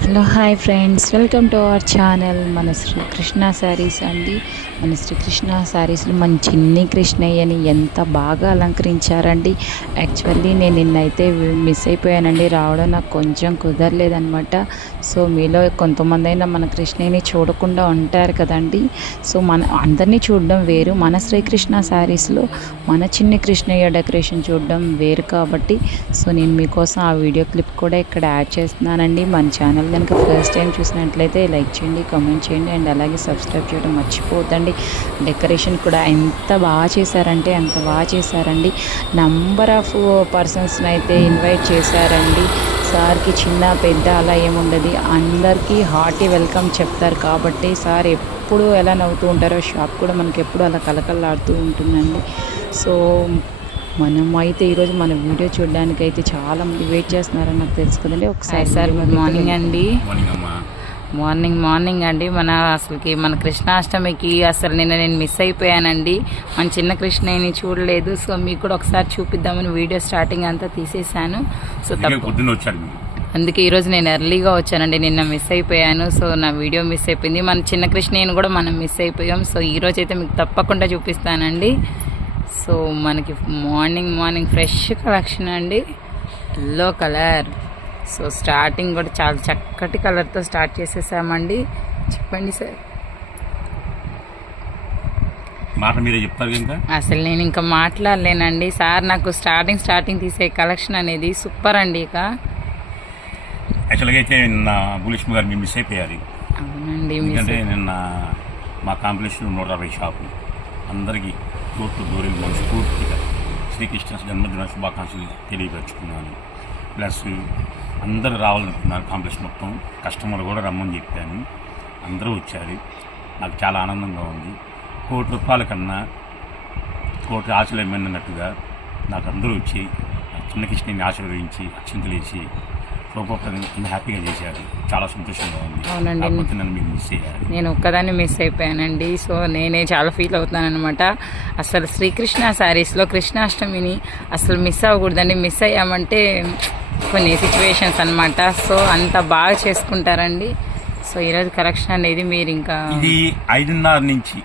Hello hi friends, welcome to our channel. మన శ్రీకృష్ణ శారీస్ అండి. మన శ్రీకృష్ణ శారీస్లో మన చిన్ని కృష్ణయ్యని ఎంత బాగా అలంకరించారండి. యాక్చువల్లీ నేను నిన్నైతే మిస్ అయిపోయానండి, రావడం నాకు కొంచెం కుదరలేదనమాట. సో మీలో కొంతమంది అయినా మన కృష్ణయ్యని చూడకుండా ఉంటారు కదండి. సో మన అందరినీ చూడడం వేరు, మన శ్రీకృష్ణ శారీస్లో మన చిన్ని కృష్ణయ్య డెకరేషన్ చూడడం వేరు కాబట్టి సో నేను మీకోసం ఆ వీడియో క్లిప్ కూడా ఇక్కడ యాడ్ చేస్తున్నానండి. మన ఛానల్ కనుక ఫస్ట్ టైం చూసినట్లయితే లైక్ చేయండి, కామెంట్ చేయండి అండ్ అలాగే సబ్స్క్రైబ్ చేయడం మర్చిపోద్దండి. డెకరేషన్ కూడా ఎంత బాగా చేశారంటే అంత బాగా చేశారండి. నంబర్ ఆఫ్ పర్సన్స్ని అయితే ఇన్వైట్ చేశారండి. సార్కి చిన్న పెద్ద అలా ఏముండదు, అందరికీ హార్టీ వెల్కమ్ చెప్తారు కాబట్టి సార్ ఎప్పుడు ఎలా నవ్వుతూ ఉంటారో షాప్ కూడా మనకి ఎప్పుడు అలా కలకలాడుతూ ఉంటుందండి. సో మనం అయితే ఈరోజు మన వీడియో చూడడానికి అయితే చాలా మంది వెయిట్ చేస్తున్నారని నాకు తెలుసు కదండి. ఒకసారి సార్ గుడ్ మార్నింగ్ అండి. మార్నింగ్ అండి. మన కృష్ణాష్టమికి అసలు నేను మిస్ అయిపోయానండి. మన చిన్న కృష్ణయ్యని చూడలేదు. సో మీకు కూడా ఒకసారి చూపిద్దామని వీడియో స్టార్టింగ్ అంతా తీసేసాను. సో అందుకే ఈరోజు నేను ఎర్లీగా వచ్చానండి. నిన్న మిస్ అయిపోయాను. సో నా వీడియో మిస్ అయిపోయింది. మన చిన్న కృష్ణయ్యని కూడా మనం మిస్ అయిపోయాం. సో ఈరోజు అయితే మీకు తప్పకుండా చూపిస్తానండి. సో మనకి మార్నింగ్ ఫ్రెష్ కలెక్షన్ అండి, ఎల్లో కలర్. సో స్టార్టింగ్ కూడా చాలా చక్కటి కలర్తో స్టార్ట్ చేసేసామండి. చెప్పండి సార్. అసలు నేను ఇంకా మాట్లాడలేనండి సార్. నాకు స్టార్టింగ్ తీసే కలెక్షన్ అనేది సూపర్ అండి. ఇక యాక్చువల్గా అయితే నిన్న భూలక్ష్మి గారు మేము మిస్ అయిపోయారు. అవునండి, ఎందుకంటే నిన్న మా కాంప్లెక్స్లో 120 షాపులు అందరికీ దూరం మనస్ఫూర్తిగా శ్రీకృష్ణ జన్మదిన శుభాకాంక్షలు తెలియపరుచుకున్నాను. ప్లస్ అందరూ రావాలనుకున్నారు. కాంప్లెక్స్ మొత్తం కస్టమర్లు కూడా రమ్మని చెప్పాను. అందరూ వచ్చారు. నాకు చాలా ఆనందంగా ఉంది. ₹1,00,00,000 కన్నా కోటి ఆశలు ఏమన్నట్టుగా నాకు అందరూ వచ్చి చిన్న కృష్ణని ఆశీర్వదించి అక్షింతలేసి హ్యాపీగా చేశారు. చాలా సంతోషంగా ఉంది. అవునండి, నన్ను మీకు మిస్ అయ్యారు. నేను ఒక్కదాన్ని మిస్ అయిపోయానండి. సో నేనే చాలా ఫీల్ అవుతున్నాను అనమాట. అసలు శ్రీకృష్ణ శారీస్లో కృష్ణాష్టమిని అసలు మిస్ అవ్వకూడదండి. మిస్ అయ్యామంటే కొన్ని సిచ్యువేషన్స్ అనమాట. సో అంత బాగా చేసుకుంటారండి. సో ఈరోజు కలెక్షన్ అనేది మీరు ఇంకా ఇది 5:30 నుంచి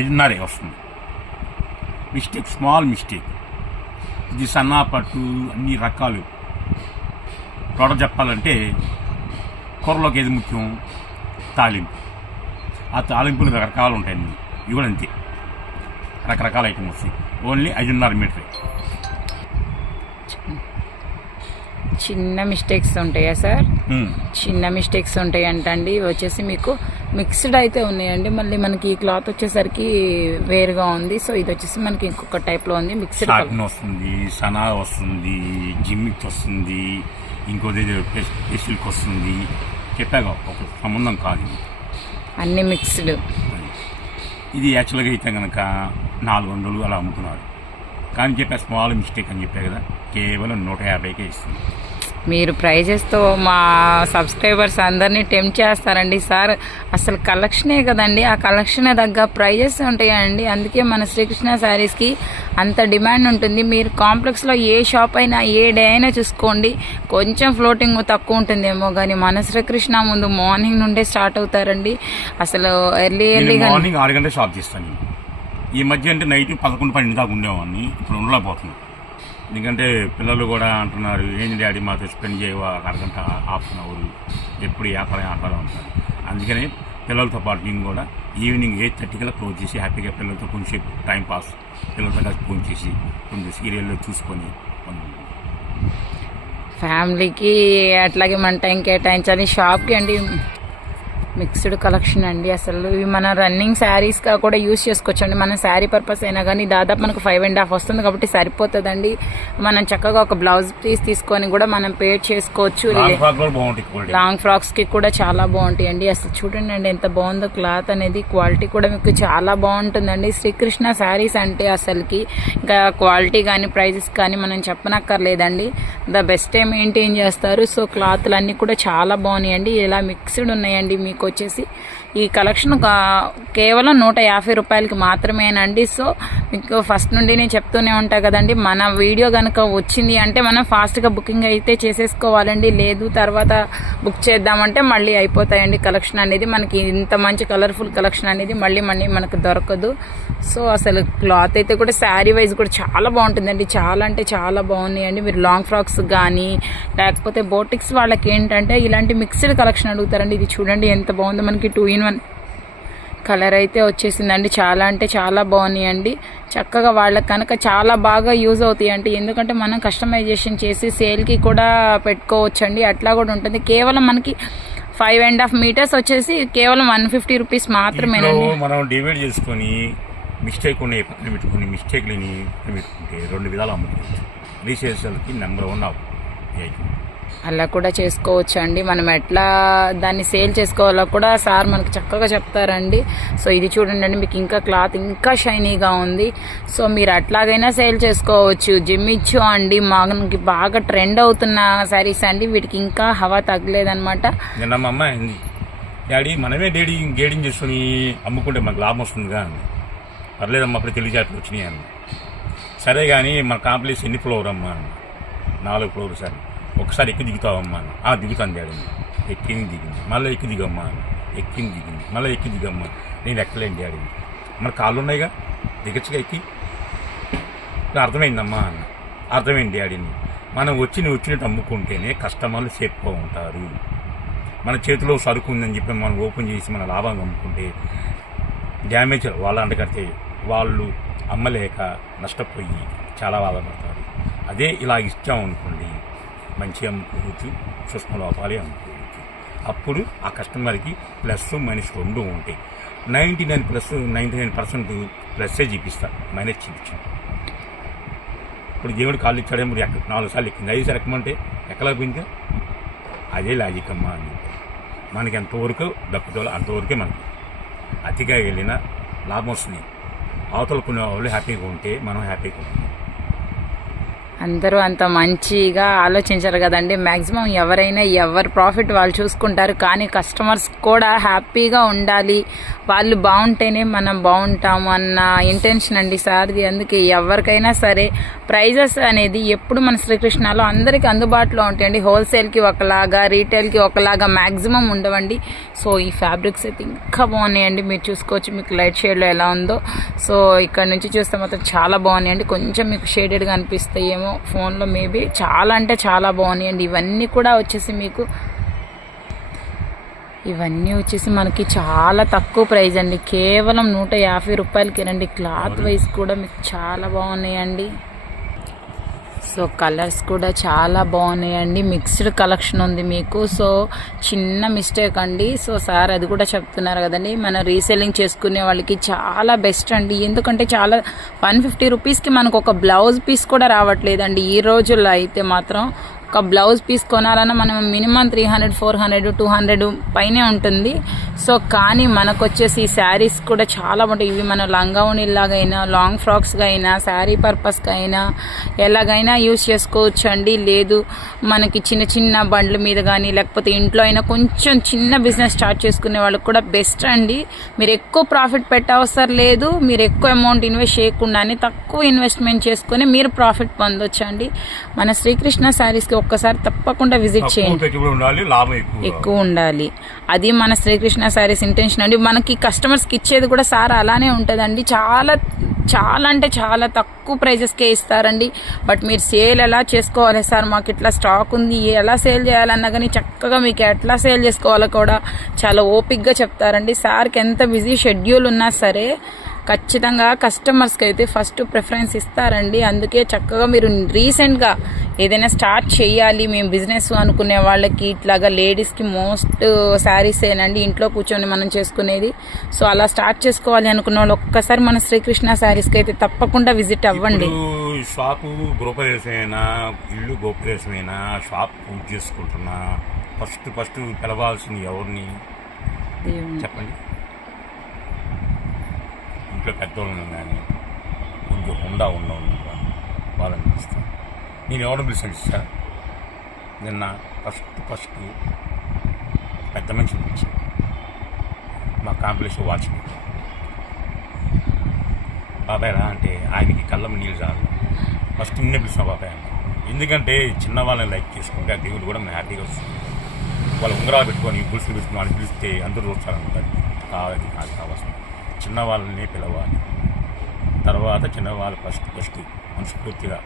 5:30 వస్తుంది. Small mistake. ఇది సన్నాపట్టు అన్ని రకాలు ప్రోడక్ట్ చెప్పాలంటే కూరలోకి ఏది ముఖ్యం? తాలింపు. ఆ తాలింపులు రకరకాలు ఉంటాయండి. ఇవి కూడా అంతే, రకరకాల ఐటమ్ వస్తాయి. Only 5:30 meter. చిన్న మిస్టేక్స్ ఉంటాయా సార్? చిన్న మిస్టేక్స్ ఉంటాయి అంటండి. వచ్చేసి మీకు మిక్స్డ్ అయితే ఉన్నాయండి. మళ్ళీ మనకి ఈ క్లాత్ వచ్చేసరికి వేరుగా ఉంది. సో ఇది వచ్చేసి మనకి ఇంకొక టైప్లో ఉంది. మిక్స్డ్ వస్తుంది, సనా వస్తుంది, జిమ్మిక్ వస్తుంది, ఇంకోటి పెసిల్కి వస్తుంది. చెప్పాగా ఒక సంబంధం కాదు, అన్ని మిక్స్డ్. ఇది యాక్చువల్గా అయితే కనుక 400 అలా అమ్ముతున్నారు. కానీ చెప్పా స్మాల్ మిస్టేక్ అని చెప్పా కదా, కేవలం 150కే ఇస్తుంది. మీరు ప్రైజెస్తో మా సబ్స్క్రైబర్స్ అందరినీ టెంప్ట్ చేస్తారండి సార్. అసలు కలెక్షనే కదండి, ఆ కలెక్షన్ తగ్గ ప్రైజెస్ ఉంటాయండి. అందుకే మన శ్రీకృష్ణ శారీస్కి అంత డిమాండ్ ఉంటుంది. మీరు కాంప్లెక్స్లో ఏ షాప్ అయినా ఏ డే అయినా చూసుకోండి, కొంచెం ఫ్లోటింగ్ తక్కువ ఉంటుందేమో కానీ మన శ్రీకృష్ణ ముందు మార్నింగ్ నుండే స్టార్ట్ అవుతారండి. అసలు ఎర్లీగా మార్నింగ్ 6 గంటల షాప్ చేస్తాను. ఈ మధ్య అంటే నైట్ 11-12 దాకా ఉండేవాడిని. ఇప్పుడు ఉండలేకపోతున్నాను. ఎందుకంటే పిల్లలు కూడా అంటున్నారు, ఏంటి డాడీ మాతో స్పెండ్ చేయవా అరగంట హాఫ్ అన్ అవర్, ఎప్పుడు వ్యాపారం ఆటలు ఉంటారు. అందుకని పిల్లలతో పాటు నేను కూడా ఈవినింగ్ 8:30 క్లోజ్ చేసి హ్యాపీగా పిల్లలతో కొంచెం టైం పాస్, పిల్లలతో కలిసి ఫోన్ చేసి కొంచెం సీరియల్లో చూసుకొని ఫ్యామిలీకి అట్లాగే మన టైం కేటాయించాలి. షాప్కి అండి మిక్స్డ్ కలెక్షన్ అండి. అసలు ఇవి మన రన్నింగ్ శారీస్గా కూడా యూజ్ చేసుకోవచ్చండి. మన శారీ పర్పస్ అయినా కానీ దాదాపు మనకు 5.5 వస్తుంది కాబట్టి సరిపోతుందండి. మనం చక్కగా ఒక బ్లౌజ్ పీస్ తీసుకొని కూడా మనం పేర్ చేసుకోవచ్చు. లాంగ్ ఫ్రాక్స్కి కూడా చాలా బాగుంటాయండి. అసలు చూడండి అండి ఎంత బాగుందో క్లాత్ అనేది. క్వాలిటీ కూడా మీకు చాలా బాగుంటుందండి. శ్రీకృష్ణ శారీస్ అంటే అసలుకి ఇంకా క్వాలిటీ కానీ ప్రైజెస్ కానీ మనం చెప్పనక్కర్లేదండి. ద బెస్ట్ మెయింటైన్ చేస్తారు. సో క్లాత్లు అన్నీ కూడా చాలా బాగున్నాయండి. ఇలా మిక్స్డ్ ఉన్నాయండి. మీకు మీకు వచ్చేసి ఈ కలెక్షన్ కేవలం 150 రూపాయలకి మాత్రమేనండి. సో మీకు ఫస్ట్ నుండి నేను చెప్తూనే ఉంటా కదండి, మన వీడియో కనుక వచ్చింది అంటే మనం ఫాస్ట్గా బుకింగ్ అయితే చేసేసుకోవాలండి. లేదు తర్వాత బుక్ చేద్దామంటే మళ్ళీ అయిపోతాయండి కలెక్షన్ అనేది. మనకి ఇంత మంచి కలర్ఫుల్ కలెక్షన్ అనేది మళ్ళీ మనకు దొరకదు. సో అసలు క్లాత్ అయితే కూడా శారీ వైజ్ కూడా చాలా బాగుంటుందండి. చాలా అంటే చాలా బాగున్నాయండి. మీరు లాంగ్ ఫ్రాక్స్ కానీ లేకపోతే బోటిక్స్ వాళ్ళకి ఏంటంటే ఇలాంటి మిక్స్డ్ కలెక్షన్ అడుగుతారండి. ఇది చూడండి ఎంత బాగుందో, మనకి 2-in-1 కలర్ అయితే వచ్చేసిందండి. చాలా అంటే చాలా బాగున్నాయండి. చక్కగా వాళ్ళకి కనుక చాలా బాగా యూజ్ అవుతాయి అంటే, ఎందుకంటే మనం కస్టమైజేషన్ చేసి సేల్కి కూడా పెట్టుకోవచ్చండి. అట్లా కూడా ఉంటుంది. కేవలం మనకి 5.5 మీటర్స్ వచ్చేసి కేవలం 150 రూపీస్ మాత్రమేనండి. మనం డివైడ్ చేసుకొని మిస్టేక్ ఉన్నాయి పక్కన పెట్టుకుని మిస్టేక్ లేని పెట్టుకుంటే 2 విధాలు అమ్ముకోవచ్చు. రీసేల్స్కి నెంబర్ 1 అలా కూడా చేసుకోవచ్చు అండి. మనం ఎట్లా దాన్ని సేల్ చేసుకోవాలో కూడా సార్ మనకి చక్కగా చెప్తారండి. సో ఇది చూడండి అండి, మీకు ఇంకా క్లాత్ ఇంకా షైనీగా ఉంది. సో మీరు అట్లాగైనా సేల్ చేసుకోవచ్చు. జిమ్మిచ్చు అండి మనకి బాగా ట్రెండ్ అవుతున్న శారీస్ అండి. వీటికి ఇంకా హవా తగ్గలేదనమాట. నిన్న మా అమ్మ అయింది, డాడీ మనమే గేడింగ్ చేసుకుని అమ్ముకుంటే మనకు లాభం వస్తుందిగా అండి. పర్లేదమ్మా, అప్పుడు తెలియజేతలు వచ్చినాయి అండి. సరే కానీ మన కాంప్లెక్స్ ఎన్ని ఫ్లోర్ అమ్మా? 4 ఫ్లోర్ సార్. ఒకసారి ఎక్కి దిగుతావమ్మా? దిగుతాను డాడీ. ఎక్కింది దిగింది, మళ్ళీ ఎక్కి దిగమ్మా. ఎక్కింది దిగింది, మళ్ళీ ఎక్కి దిగమ్మా. నేను ఎక్కలేను డాడీ. మన కాళ్ళు ఉన్నాయిగా, దిగచ్చుగా ఎక్కి. అర్థమైందమ్మా అన్న. అర్థమైంది డాడీని. మనం వచ్చినట్టు అమ్ముకుంటేనే కస్టమర్లు సేఫ్గా ఉంటారు. మన చేతిలో సరుకు ఉందని చెప్పి మనం ఓపెన్ చేసి మన లాభంగా అమ్ముకుంటే డ్యామేజ్ వాళ్ళ అంటకడితే వాళ్ళు అమ్మలేక నష్టపోయి చాలా బాధపడతారు. అదే ఇలా ఇచ్చామనుకోండి, మంచి అమ్ముకోవచ్చు, సూక్ష్మ లోపాలే అమ్ముకోవచ్చు. అప్పుడు ఆ కస్టమర్కి ప్లస్ మైనస్ 2 ఉంటాయి. 99% ప్లస్సే చూపిస్తారు, మైనస్ చూపించాం. ఇప్పుడు దేవుడు కాళ్ళు ఇచ్చాడే, ఇప్పుడు 4 సార్లు ఎక్కింది, 5 సార్లు ఎక్కమంటే ఎక్కలేకపోయిందిగా. అదే లాజిక్ అమ్మా అని. మనకి ఎంతవరకు దక్కుతో అంతవరకే మనకి. అతిగా వెళ్ళినా లాభం వస్తుంది. అవతల కొనే వాళ్ళు హ్యాపీగా ఉంటే మనం హ్యాపీగా ఉంటాం. అందరూ అంత మంచిగా ఆలోచించారు కదండి. మ్యాక్సిమం ఎవరైనా ఎవరి ప్రాఫిట్ వాళ్ళు చూసుకుంటారు, కానీ కస్టమర్స్ కూడా హ్యాపీగా ఉండాలి, వాళ్ళు బాగుంటేనే మనం బాగుంటాము అన్న ఇంటెన్షన్ అండి సార్ది. అందుకే ఎవరికైనా సరే ప్రైజెస్ అనేది ఎప్పుడు మన శ్రీకృష్ణలో అందరికీ అందుబాటులో ఉంటాయండి. హోల్సేల్కి ఒకలాగా, రీటైల్కి ఒకలాగా మ్యాక్సిమం ఉండవండి. సో ఈ ఫ్యాబ్రిక్స్ అయితే ఇంకా బాగున్నాయండి. మీరు చూసుకోవచ్చు మీకు లైట్ షేడ్లో ఎలా ఉందో. సో ఇక్కడ నుంచి చూస్తే మాత్రం చాలా బాగున్నాయండి. కొంచెం మీకు షేడెడ్గా అనిపిస్తాయేమో ఫోన్లో, మేబీ చాలా అంటే చాలా బాగున్నాయండి. ఇవన్నీ వచ్చేసి మనకి చాలా తక్కువ ప్రైస్ అండి. కేవలం 150 రూపాయలకేనండి. క్లాత్ వైజ్ కూడా మీకు చాలా బాగున్నాయండి. సో కలర్స్ కూడా చాలా బాగున్నాయండి. మిక్స్డ్ కలెక్షన్ ఉంది మీకు. సో చిన్న మిస్టేక్ అండి. సో సార్ అది కూడా చెప్తున్నారు కదండి, మన రీసెల్లింగ్ చేసుకునే వాళ్ళకి చాలా బెస్ట్ అండి. ఎందుకంటే చాలా 150 రూపీస్కి మనకు ఒక బ్లౌజ్ పీస్ కూడా రావట్లేదండి ఈ రోజుల్లో. అయితే మాత్రం ఒక బ్లౌజ్ పీస్ కొనాలన్నా మనం మినిమం 300, 400, 200 పైనే ఉంటుంది. సో కానీ మనకు వచ్చేసి ఈ శారీస్ కూడా చాలా బాగుంటాయి. ఇవి మన లంగావణిలాగైనా, లాంగ్ ఫ్రాక్స్గా అయినా, శారీ పర్పస్గా అయినా ఎలాగైనా యూజ్ చేసుకోవచ్చు అండి. లేదు మనకి చిన్న బండ్ల మీద కానీ, లేకపోతే ఇంట్లో అయినా కొంచెం చిన్న బిజినెస్ స్టార్ట్ చేసుకునే వాళ్ళకి కూడా బెస్ట్ అండి. మీరు ఎక్కువ ప్రాఫిట్ పెట్టవసరం లేదు. మీరు ఎక్కువ అమౌంట్ ఇన్వెస్ట్ చేయకుండానే తక్కువ ఇన్వెస్ట్మెంట్ చేసుకొని మీరు ప్రాఫిట్ పొందొచ్చు అండి. మన శ్రీకృష్ణ శారీస్కి ఒక్కసారి తప్పకుండా విజిట్ చేయండి. ఎక్కువ ఉండాలి, అది మన శ్రీకృష్ణ శారీస్ ఇంటెన్షన్ అండి. మనకి కస్టమర్స్కి ఇచ్చేది కూడా సార్ అలానే ఉంటుందండి. చాలా అంటే చాలా తక్కువ ప్రైజెస్కే ఇస్తారండి. బట్ మీరు సేల్ ఎలా చేసుకోవాలి సార్, మాకు ఇట్లా స్టాక్ ఉంది, ఎలా సేల్ చేయాలన్నా కానీ చక్కగా మీకు ఎట్లా సేల్ చేసుకోవాలో కూడా చాలా ఓపిక్గా చెప్తారండి. సార్కి ఎంత బిజీ షెడ్యూల్ ఉన్నా సరే ఖచ్చితంగా కస్టమర్స్కి అయితే ఫస్ట్ ప్రిఫరెన్స్ ఇస్తారండి. అందుకే చక్కగా మీరు రీసెంట్గా ఏదైనా స్టార్ట్ చేయాలి మేము బిజినెస్ అనుకునే వాళ్ళకి, ఇట్లాగా లేడీస్కి మోస్ట్ శారీసేనండి ఇంట్లో కూర్చొని మనం చేసుకునేది. సో అలా స్టార్ట్ చేసుకోవాలి అనుకున్న వాళ్ళు ఒక్కసారి మన శ్రీకృష్ణ శారీస్కి అయితే తప్పకుండా విజిట్ అవ్వండి. షాపు గృహప్రవేశమైనా, ఇల్లు గృహప్రవేశమైనా, షాప్ పూజ చేసుకుంటున్నా ఫస్ట్ పిలవాల్సింది ఎవరిని చెప్పండి? ఇంట్లో పెద్దవాళ్ళని కానీ కొంచెం ఉండా వాళ్ళని పిలుస్తాను. నేను ఎవరిని పిలిచాను సార్? నిన్న ఫస్ట్ పెద్ద మనిషిని పిలిచాను. మా కాంప్లెక్స్ వాచ్మెన్ బాబాయ్ రా అంటే ఆయనకి కళ్ళము నీళ్ళు చాలు. ఫస్ట్ నిన్నే పిలిచిన బాబాయ్ అన్న. ఎందుకంటే చిన్న వాళ్ళని లైక్ చేసుకుంటే ఆ దేవుడు కూడా మనం హ్యాపీగా వస్తుంది. వాళ్ళు ఉంగరాలు పెట్టుకొని పులుసులు పెట్టుకుని అని పిలిస్తే అందరూ చూస్తారనుకుంటారు. కావాలి నాకు కావాల్సింది చిన్న వాళ్ళని పిలవాలి. తర్వాత చిన్నవాళ్ళు ఫస్ట్ మనస్ఫూర్తిగా,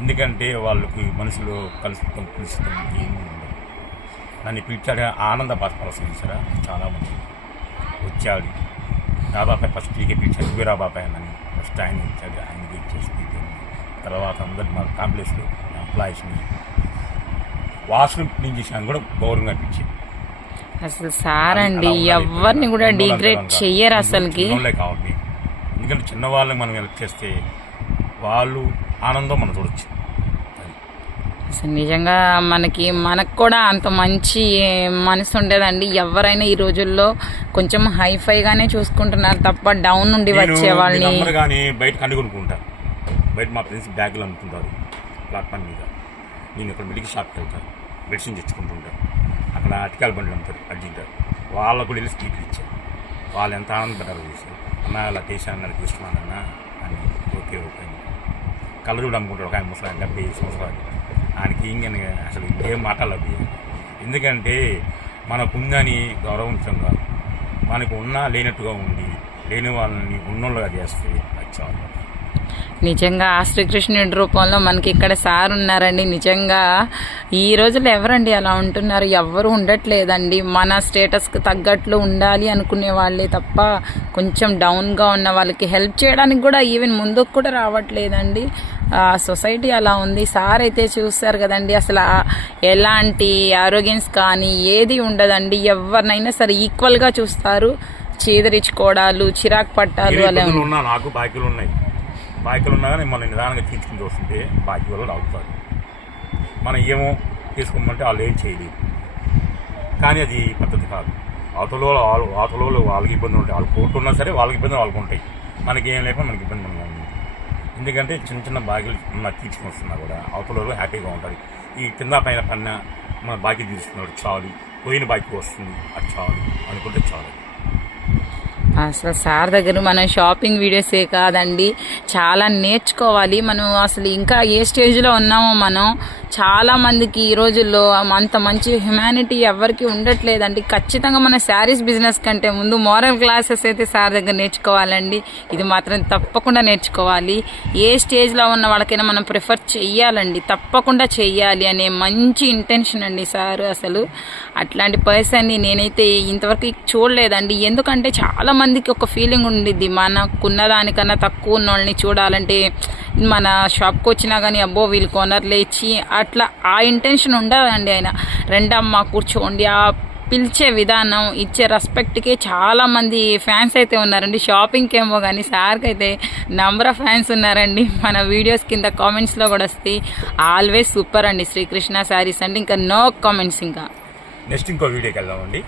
ఎందుకంటే వాళ్ళకి మనసులో కలుస్తాం పిలుస్తాం ఏమీ ఉండదు. నన్ను పిలిచాడు ఆనంద బాష్పాలు చూసారా చాలామంది వచ్చాడు. రాబాబాయ్ ఫస్ట్ టీకే పిలిచాడు, వీరా బాబాయ్ అని ఫస్ట్ ఆయన ఇచ్చాడు. ఆయనకి ఇచ్చేసి తర్వాత అందరు మా కాంప్లెక్స్లో ఎంప్లాయీస్ని వాష్రూమ్ క్లీన్ చేసినా కూడా గౌరవంగా పిలిచింది. అసలు సార్ అండి ఎవరిని కూడా డిగ్రేడ్ చెయ్యరు అసలుకి. కావాలి, ఎందుకంటే చిన్నవాళ్ళని మనం హెల్ప్ చేస్తే వాళ్ళు ఆనందం మనం చూడొచ్చు. అసలు నిజంగా మనకు కూడా అంత మంచి మనసు ఉండేదండి. ఎవరైనా ఈ రోజుల్లో కొంచెం హైఫైగానే చూసుకుంటున్నారు తప్ప డౌన్ నుండి వచ్చే వాళ్ళని కానీ బయట కనుగొనుకుంటారు. బయట మా ఫ్రెండ్స్ బ్యాగులు అమ్ముతుంటారు ప్లాట్ఫామ్ మీద. నేను ఇక్కడ మెడికల్ షాప్కి వెళ్తాను, మెడిసిన్ తెచ్చుకుంటుంటాను. అక్కడ అటికాల బండ్లు అమ్ముతారు అడ్జింటారు. వాళ్ళకు కూడా వెళ్ళి స్పీట్లు ఇచ్చారు. వాళ్ళు ఎంత ఆనందపడ్డారు చూసి, అన్న అలా చేశాను నాకు ఇష్టమానన్న అని. ఓకే ఓకే కళ్ళు కూడా అమ్ముకుంటాడు ఒక ఆయన ముసలాయన 70 సంవత్సరాలు. ఆయనకి ఇంకని అసలు ఏం మాట్లాడలేదు. ఎందుకంటే మనకుందని గౌరవించం కాదు, మనకు ఉన్నా లేనట్టుగా ఉండి లేని వాళ్ళని ఉన్నోళ్ళుగా చేస్తే వచ్చేవాళ్ళు. నిజంగా ఆ శ్రీకృష్ణుడి రూపంలో మనకి ఇక్కడ సార్ ఉన్నారండి. నిజంగా ఈ రోజుల్లో ఎవరండి అలా ఉంటున్నారు? ఎవ్వరు ఉండట్లేదండి. మన స్టేటస్కి తగ్గట్లు ఉండాలి అనుకునే వాళ్ళే తప్ప కొంచెం డౌన్గా ఉన్న వాళ్ళకి హెల్ప్ చేయడానికి కూడా ఈవెన్ ముందుకు కూడా రావట్లేదండి. సొసైటీ అలా ఉంది. సార్ అయితే చూస్తారు కదండి, అసలు ఎలాంటి ఆరోగ్యన్స్ కానీ ఏది ఉండదండి. ఎవరినైనా సరే ఈక్వల్గా చూస్తారు. చీదరించుకోవడాలు, చిరాకు పట్టాలు అలా నాకు బాకీలు ఉన్నాయి. బాకీలు ఉన్నా కానీ మనం నిదానంగా తీసుకుని వస్తుంటే బాకీ వాళ్ళు అవుతారు. మనం ఏమో తీసుకోమంటే వాళ్ళు ఏం చేయలేదు. కానీ అది పద్ధతి కాదు. అవతలలో వాళ్ళకి ఇబ్బందులు ఉంటాయి. వాళ్ళు కోరుకున్నా సరే వాళ్ళకి ఇబ్బందులు వాళ్ళకు ఉంటాయి. మనకి ఏం లేకుండా మనకి ఇబ్బంది ఉంది. ఎందుకంటే చిన్న చిన్న బాకీలు తీసుకుని వస్తున్నా కూడా అవతలలో హ్యాపీగా ఉంటుంది. ఈ కింద పైన పన్న మన బాకీ తీసుకున్నాడు చాలు, పోయిన బాకీ వస్తుంది అది చాలు అనుకుంటే చాలు. అసలు సార్ దగ్గర మనం షాపింగ్ వీడియోసే కాదండి, చాలా నేర్చుకోవాలి. మనం అసలు ఇంకా ఏ స్టేజ్లో ఉన్నామో మనం చాలామందికి ఈ రోజుల్లో అంత మంచి హ్యుమానిటీ ఎవరికి ఉండట్లేదండి. ఖచ్చితంగా మన శారీస్ బిజినెస్ కంటే ముందు మోరల్ క్లాసెస్ అయితే సార్ దగ్గర నేర్చుకోవాలండి. ఇది మాత్రం తప్పకుండా నేర్చుకోవాలి. ఏ స్టేజ్లో ఉన్న వాళ్ళకైనా మనం ప్రిఫర్ చెయ్యాలండి, తప్పకుండా చెయ్యాలి అనే మంచి ఇంటెన్షన్ అండి సార్. అసలు అట్లాంటి పర్సన్ని నేనైతే ఇంతవరకు చూడలేదండి. ఎందుకంటే చాలా మందికి ఒక ఫీలింగ్ ఉండిద్ది, మనకున్న దానికన్నా తక్కువ ఉన్న వాళ్ళని చూడాలంటే మన షాప్కి వచ్చినా కానీ అబ్బో వీళ్ళు కొనర్లే ఇచ్చి అట్లా ఆ ఇంటెన్షన్ ఉండదండి. ఆయన రెండమ్మ కూర్చోండి ఆ పిలిచే విధానం, ఇచ్చే రెస్పెక్ట్కి చాలామంది ఫ్యాన్స్ అయితే ఉన్నారండి. షాపింగ్కి ఏమో కానీ సార్కి అయితే నెంబర్ ఆఫ్ ఫ్యాన్స్ ఉన్నారండి. మన వీడియోస్ కింద కామెంట్స్లో కూడా వస్తాయి. ఆల్వేస్ సూపర్ అండి శ్రీకృష్ణ శారీస్ అంటే ఇంకా నో కామెంట్స్. ఇంకా నెక్స్ట్ ఇంకో వీడియోకి వెళ్దామండి.